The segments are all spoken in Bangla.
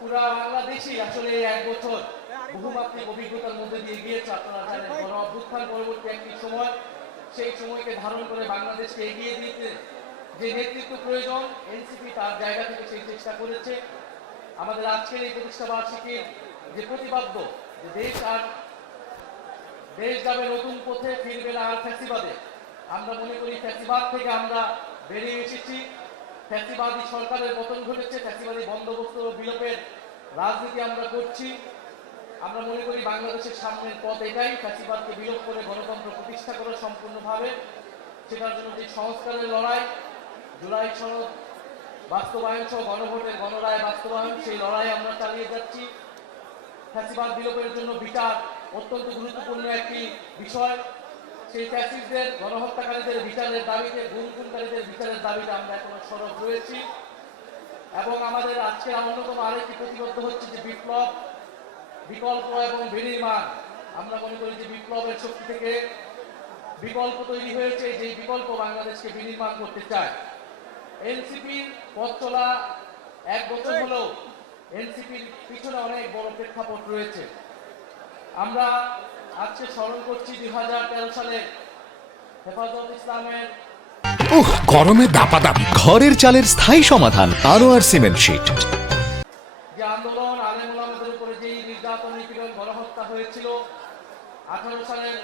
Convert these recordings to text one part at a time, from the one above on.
পুরা বাংলাদেশই আসলে এক বছর বহুমাত্রিক অভিজ্ঞতার মধ্যে দিয়ে গিয়েছে। আপনারা জানেন গণ অভ্যুত্থান পরবর্তী একটি সময়, সেই সময়কে ধারণ করে বাংলাদেশকে এগিয়ে দিতে যে নেতৃত্ব প্রয়োজন, এনসিপি তার জায়গা থেকে সেই চেষ্টা করেছে। আমাদের আজকের এই প্রতিষ্ঠা বার্ষিকীর যে প্রতিপাদ্য, যে দেশ যাবে নতুন পথে, ফিরবে না আর ফ্যাসিবাদে। আমরা মনে করি ফ্যাসিবাদ থেকে আমরা বেরিয়ে এসেছি, ফ্যাসিবাদী সরকারের পতন ঘটেছে, ফ্যাসিবাদী বন্দোবস্ত বিলোপের রাজনীতি আমরা করছি। আমরা মনে করি বাংলাদেশের সামনের পথ এটাই, ফ্যাসিবাদকে বিলোপ করে গণতন্ত্র প্রতিষ্ঠা করা সম্পূর্ণভাবে। সেটার জন্য যে সংস্কারের লড়াই, জুলাই সনদ বাস্তবায়ন সহ গণভোটের গণরায় বাস্তবায়ন, সেই লড়াই আমরা চালিয়ে যাচ্ছি। ফ্যাসিবাদ বিলোপের জন্য বিচার অত্যন্ত গুরুত্বপূর্ণ একটি বিষয়। সেই ফ্যাসিস্টদের, গণহত্যাকারীদের বিচারের দাবিতে, গুমখুনকারীদের বিচারের দাবিতে আমরা এখনো সরব রয়েছি। এবং আমাদের আজকের অন্যতম আরেকটি প্রতিবদ্ধ হচ্ছে যে বিপ্লব, বিকল্প এবং বিনির্মাণ। আমরা মনে করি যে বিপ্লবের শক্তি থেকে বিকল্প তৈরি হয়েছে, যে বিকল্প বাংলাদেশকে বিনির্মাণ করতে চায়। এনসিপির পথ চলা এক বছর হলেও এনসিপির পিছনে অনেক বড় প্রেক্ষাপট রয়েছে। আমরা আজকে স্মরণ করছি 2013 সালে হেফাজত ইসলামের গরমে দাপাদাপি, ঘরের চালের স্থায়ী সমাধান আনোয়ার সিমেন্ট শীট। যে আন্দোলন, আলেম ওলামাদের উপরে যে নির্যাতন, নিপীড়ন, গণহত্যা হয়েছিল, 18 সালের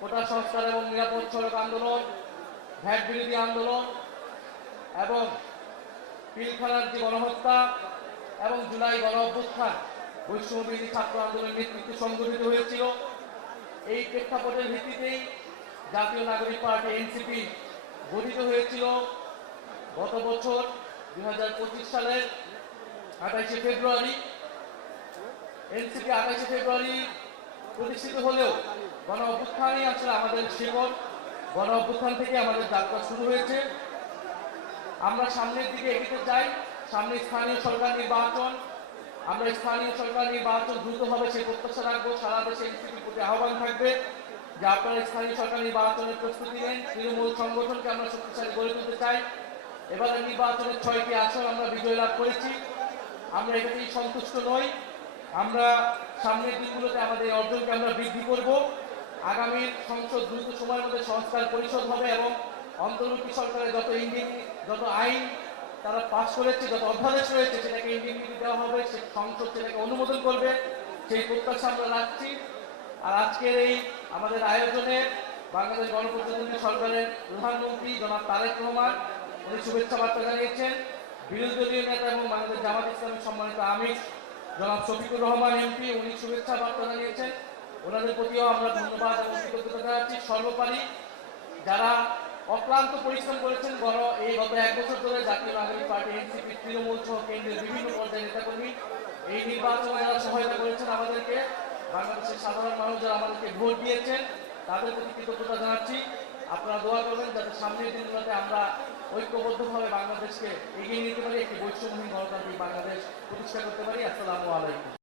কোটা সংস্কার এবং নিরাপদ সড়ক আন্দোলন, ভ্যাট বিরোধী আন্দোলন এবং পিলখানার যে গণহত্যা এবং জুলাই গণ অভ্যুত্থান, বৈষম্যবিরোধী ছাত্র আন্দোলনের নেতৃত্বে সংগঠিত হয়েছিল। এই প্রেক্ষাপটের ভিত্তিতেই জাতীয় নাগরিক পার্টি এনসিপি গঠিত হয়েছিল। গত বছর 2025 সালের 28শে ফেব্রুয়ারি এনসিপি 28শে ফেব্রুয়ারি প্রতিষ্ঠিত হলেও গণ অভ্যুত্থানই আসলে আমাদের শিকড়। গণ অভ্যুত্থান থেকে আমাদের যাত্রা শুরু হয়েছে। আমরা সামনের দিকে এগিয়ে যাই। সামনে স্থানীয় সরকার নির্বাচন, আমরা স্থানীয় সরকার নির্বাচন দ্রুত হবে সেই প্রত্যাশা রাখবো। সারা দেশে এনসিপির প্রতি আহ্বান থাকবে যে আপনারা স্থানীয় সরকার নির্বাচনের প্রস্তুতি নেন। তৃণমূল সংগঠনকে আমরা শক্তিশালী গড়ে তুলতে চাই। এবারে নির্বাচনের 6টি আসন আমরা বিজয় লাভ করেছি। আমরা এটাতেই সন্তুষ্ট নই। আমরা সামনের দিনগুলোতে আমাদের অর্জনকে আমরা বৃদ্ধি করব। আগামী সংসদ দ্রুত সময়ের মধ্যে সংস্কার পরিষদ হবে এবং অন্তর্বর্তী সরকারের যত আইন তারা পাশ করেছে, যত অধ্যাদেশ রয়েছে, সেটাকে ইন্ডিমনিটি দেওয়া হবে, সে সংসদ সেটাকে অনুমোদন করবে, সেই প্রত্যাশা আমরা রাখছি। আর আজকের এই আমাদের আয়োজনে বাংলাদেশ গণপ্রজাতন্ত্রী সরকারের প্রধানমন্ত্রী জনাব তারেক রহমান উনি শুভেচ্ছা বার্তা জানিয়েছেন। বিরোধী দলীয় নেতা এবং বাংলাদেশ জামাত ইসলামের সম্মানিত আমির জনাব শফিকুর রহমান এমপি উনি শুভেচ্ছা বার্তা জানিয়েছেন। ওনাদের প্রতিও আমরা ধন্যবাদ এবং কৃতজ্ঞতা জানাচ্ছি। সর্বোপরি যারা অক্লান্ত পরিশ্রম করেছেন এই গত এক বছর ধরে জাতীয় নাগরিক পার্টি এনসিপি, তৃণমূল সহ কেন্দ্রের বিভিন্ন পর্যায়ের নেতাকর্মী এই নির্বাচনে যারা সহায়তা করেছেন আমাদেরকে, বাংলাদেশের সাধারণ মানুষ যারা আমাদেরকে ভোট দিয়েছেন, তাদের প্রতি কৃতজ্ঞতা জানাচ্ছি। আপনারা দোয়া করবেন যাতে সামনের দিনগুলোতে আমরা ঐক্যবদ্ধভাবে বাংলাদেশকে এগিয়ে নিতে পারি, একটি বৈষম্যহীন গণতান্ত্রিক বাংলাদেশ প্রতিষ্ঠা করতে পারি। আসসালামু আলাইকুম।